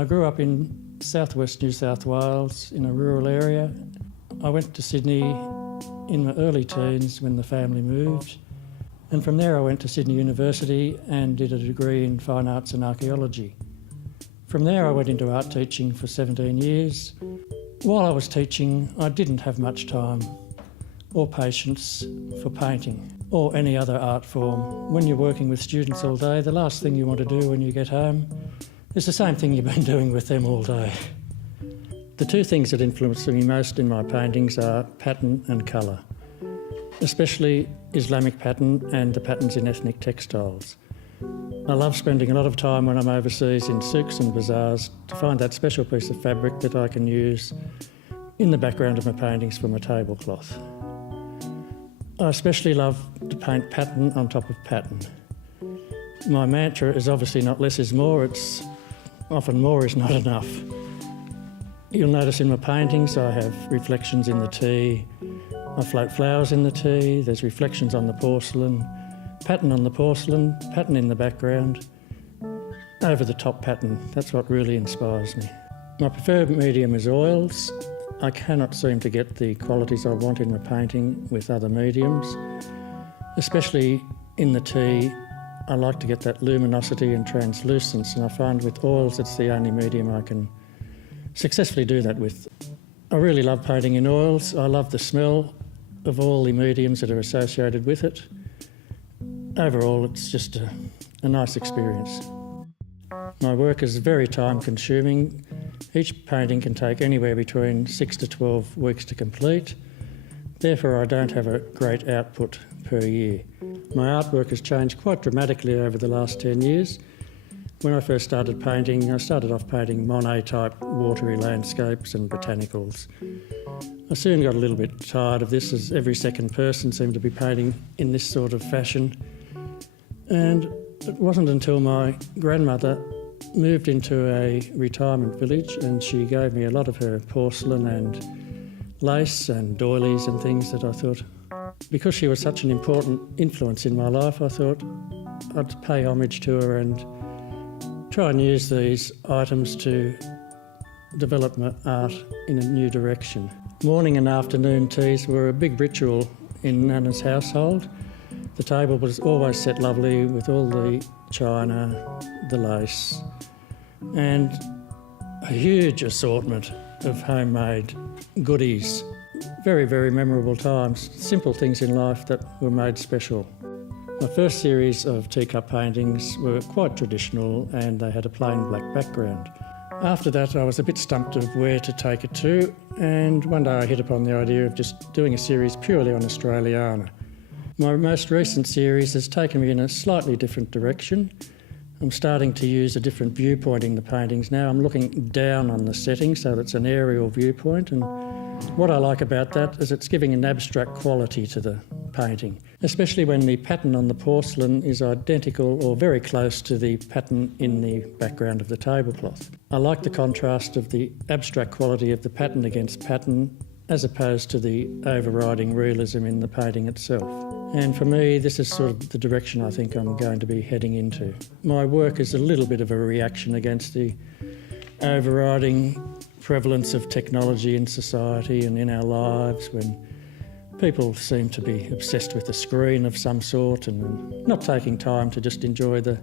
I grew up in southwest New South Wales in a rural area. I went to Sydney in my early teens when the family moved, and from there I went to Sydney University and did a degree in fine arts and archaeology. From there I went into art teaching for 17 years. While I was teaching, I didn't have much time or patience for painting or any other art form. When you're working with students all day, the last thing you want to do when you get home is the same thing you've been doing with them all day. The two things that influence me most in my paintings are pattern and colour, especially Islamic pattern and the patterns in ethnic textiles. I love spending a lot of time when I'm overseas in souks and bazaars to find that special piece of fabric that I can use in the background of my paintings for my tablecloth. I especially love to paint pattern on top of pattern. My mantra is obviously not less is more, it's often more is not enough. You'll notice in my paintings I have reflections in the tea, I float flowers in the tea, there's reflections on the porcelain, pattern on the porcelain, pattern in the background, over the top pattern. That's what really inspires me. My preferred medium is oils. I cannot seem to get the qualities I want in my painting with other mediums. Especially in the tea, I like to get that luminosity and translucence, and I find with oils it's the only medium I can successfully do that with. I really love painting in oils. I love the smell of all the mediums that are associated with it. Overall, it's just a nice experience. My work is very time-consuming. Each painting can take anywhere between 6 to 12 weeks to complete. Therefore, I don't have a great output per year. My artwork has changed quite dramatically over the last 10 years. When I first started painting, I started off painting Monet-type watery landscapes and botanicals. I soon got a little bit tired of this, as every second person seemed to be painting in this sort of fashion. And it wasn't until my grandmother moved into a retirement village and she gave me a lot of her porcelain and lace and doilies and things that I thought, because she was such an important influence in my life, I thought I'd pay homage to her and try and use these items to develop my art in a new direction. Morning and afternoon teas were a big ritual in Nana's household. The table was always set lovely with all the china, the lace, and a huge assortment of homemade goodies. Very, very memorable times, simple things in life that were made special. My first series of teacup paintings were quite traditional and they had a plain black background. After that I was a bit stumped of where to take it to, and one day I hit upon the idea of just doing a series purely on Australiana. My most recent series has taken me in a slightly different direction. I'm starting to use a different viewpoint in the paintings now. I'm looking down on the setting so that it's an aerial viewpoint, and what I like about that is it's giving an abstract quality to the painting, especially when the pattern on the porcelain is identical or very close to the pattern in the background of the tablecloth. I like the contrast of the abstract quality of the pattern against pattern as opposed to the overriding realism in the painting itself. And for me, this is sort of the direction I think I'm going to be heading into. My work is a little bit of a reaction against the overriding prevalence of technology in society and in our lives, when people seem to be obsessed with a screen of some sort and not taking time to just enjoy the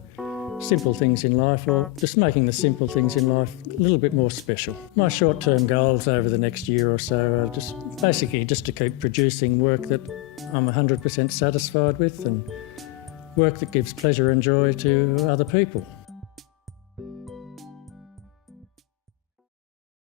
simple things in life, or just making the simple things in life a little bit more special. My short-term goals over the next year or so are just basically just to keep producing work that I'm 100% satisfied with and work that gives pleasure and joy to other people.